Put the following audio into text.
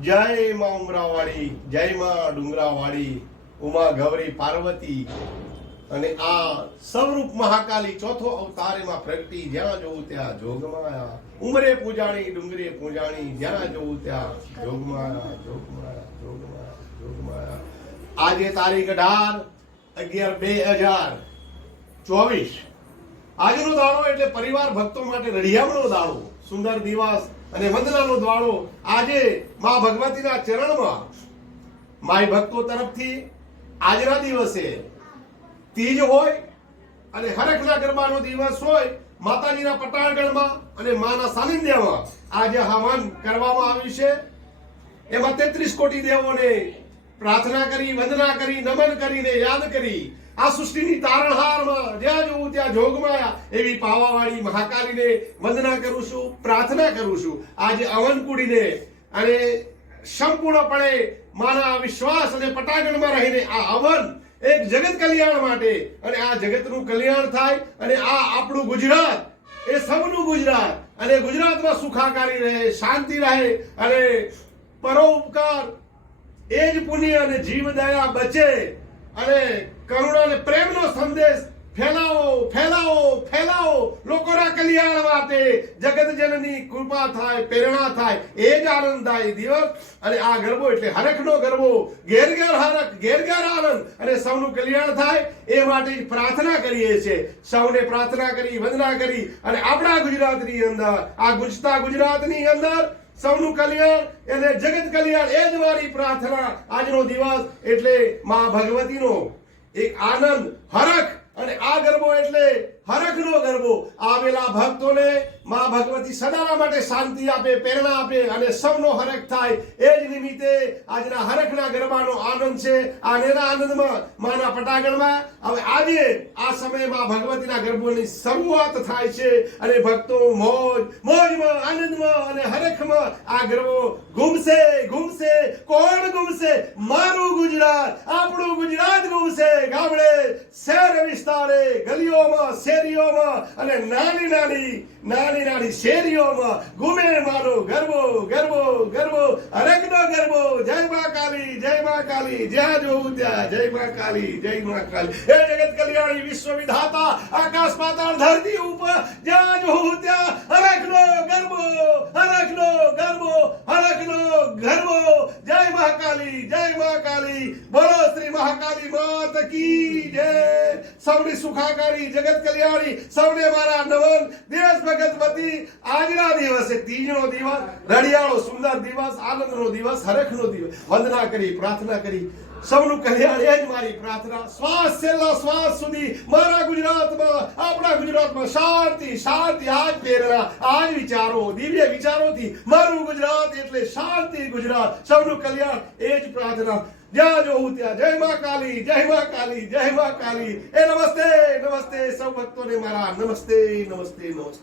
જય માં ઉમરાવાળી, જય માં ડુંગરાવાળી, ઉમા ગૌરી પાર્વતી અને આ સ્વરૂપ મહાકાલી ચોથો અવતાર એમાં પ્રગટી, જ્યાં જોવું ત્યાં જોગમાયા. ઉમરે પૂજાણી ડુંગરે પૂજાણી, જ્યાં જોવું ત્યાં જોગમાયા જોગમાયા જોગમાયા જોગમાયા. આજે તારીખ 18/11/2024. આજનો દાડો એટલે પરિવાર ભક્તો માટે રઢિયામણો દાડો, સુંદર દિવસ અને વંદનાનો દાડો. આજે માં ભગવતીના ચરણમાં માય ભક્તો તરફથી આજના દિવસે તીજ હોય અને હરખના ગરબાનો દિવસ હોય, માતાજીના પટાળગણમાં અને માના સાનિધ્યમાં આજે હવન કરવામાં આવ્યું છે. એમાં 33 કોટી દેવોને પ્રાર્થના કરી, વંદના કરી, નમન કરીને યાદ કરી આ સૃષ્ટિની તારણહારમાં જ્યાં જોવું ત્યાં જોગમાયા એવી પાવાવાળી મહાકાલીને વંદના કરું છું, પ્રાર્થના કરું છું. આજે અવન કુડીને અને સંપૂર્ણપણે માના વિશ્વાસ અને પટાગણમાં રહીને આ અવન એક જગત કલ્યાણ માટે, અને આ જગતનું કલ્યાણ થાય અને આ આપણું ગુજરાત એ સૌનું ગુજરાત, અને ગુજરાતમાં સુખાકારી રહે, શાંતિ રહે અને પરોપકાર એ જ પુણ્ય અને જીવદયા બચે અને કરુણા અને પ્રેમનો સંદેશ ફેલાવો ફેલાવો ફેલાવો. લોકોના કલ્યાણ માટે જગત જનની કૃપા થાય, પ્રેરણા થાય, એ જ આનંદદાયી દિવસ. અને આ ગરબો એટલે હરખનો ગરબો, ઘેર ઘેર હરખ, ઘેર ઘેર આનંદ અને સૌનું કલ્યાણ થાય એ માટે પ્રાર્થના કરીએ છીએ. સૌને પ્રાર્થના કરી, વંદના કરી અને આપણા ગુજરાતની અંદર, આ ગુંજતા ગુજરાતની અંદર સૌનું કલ્યાણ અને જગત કલ્યાણ એ જ મારી પ્રાર્થના. આજનો દિવસ એટલે માં ભગવતીનો એક આનંદ, હરખ, અને આ ગરબો એટલે હરખનો ગરબો. આવેલા ભક્તોને માં ભગવતી સદાના માટે શાંતિ આપે, પ્રેરણા આપે અને સૌનો હરખ થાય એ જ નિમિત્તે આજના હરખના ગરબાનો આનંદ છે. આ નેના આનંદમાં માના પટાગણમાં હવે આજે આ સમયમાં ભગવતીના ગરબોની શરૂઆત થાય છે અને ભક્તો મોજમાં, આનંદમાં અને હરખમાં આ ગરબો ઘૂમશે ઘૂમશે. કોણ ઘૂમશે? મારું ગુજરાત, આપણું ગુજરાત ઘૂમશે. ગામડે, શહેર વિસ્તારે, ગલીઓમાં, શેરીઓમાં અને નાની નાની શેરીઓમાં ઘૂમે મારો ગરબો ગરબો ગરબો, હરખનો ગરબો. જય મા કાલી, જય મા કાલી, જ્યાં જોવું ત્યાં જય મા કાલી, જય મા કાલી. હે જગત કલ્યાણી, વિશ્વ વિધાતા, આકાશ પાતાળ ધરતી ઉપર જ્યાં જોવું ત્યાં હરખનો ગરબો, હરખનો ગરબો, હરખનો ગરબો. જય મા કાલી, જય મા કાલી. બોલો શ્રી મહાકાલી માત કી જય. સૌની સુખાકારી, જગત કલ્યાણી, સૌને મારા નવન દેશ ભગત વતી આજના દિવસે તીજનો દિવસ, રડિયાળો સુંદર દિવસ, આનંદનો દિવસ, હરખનો દિવસ, વંદના કરી, પ્રાર્થના કરી, સૌનું કલ્યાણ એ જ મારી પ્રાર્થના. શ્વાસ છેલ્લા શ્વાસ સુધી મારા ગુજરાતમાં, આપણા ગુજરાતમાં શાંતિ શાંતિ. આ જ પ્રેરણા, આ જ વિચારો, દિવ્ય વિચારોથી મારું ગુજરાત એટલે શાંતિ ગુજરાત, સૌનું કલ્યાણ એ જ પ્રાર્થના. જ્યાં જોવું ત્યાં જય મા કાલી, જય મા કાલી, જય મા કાલી. એ નમસ્તે નમસ્તે સૌ ભક્તોને મારા નમસ્તે નમસ્તે નમસ્તે.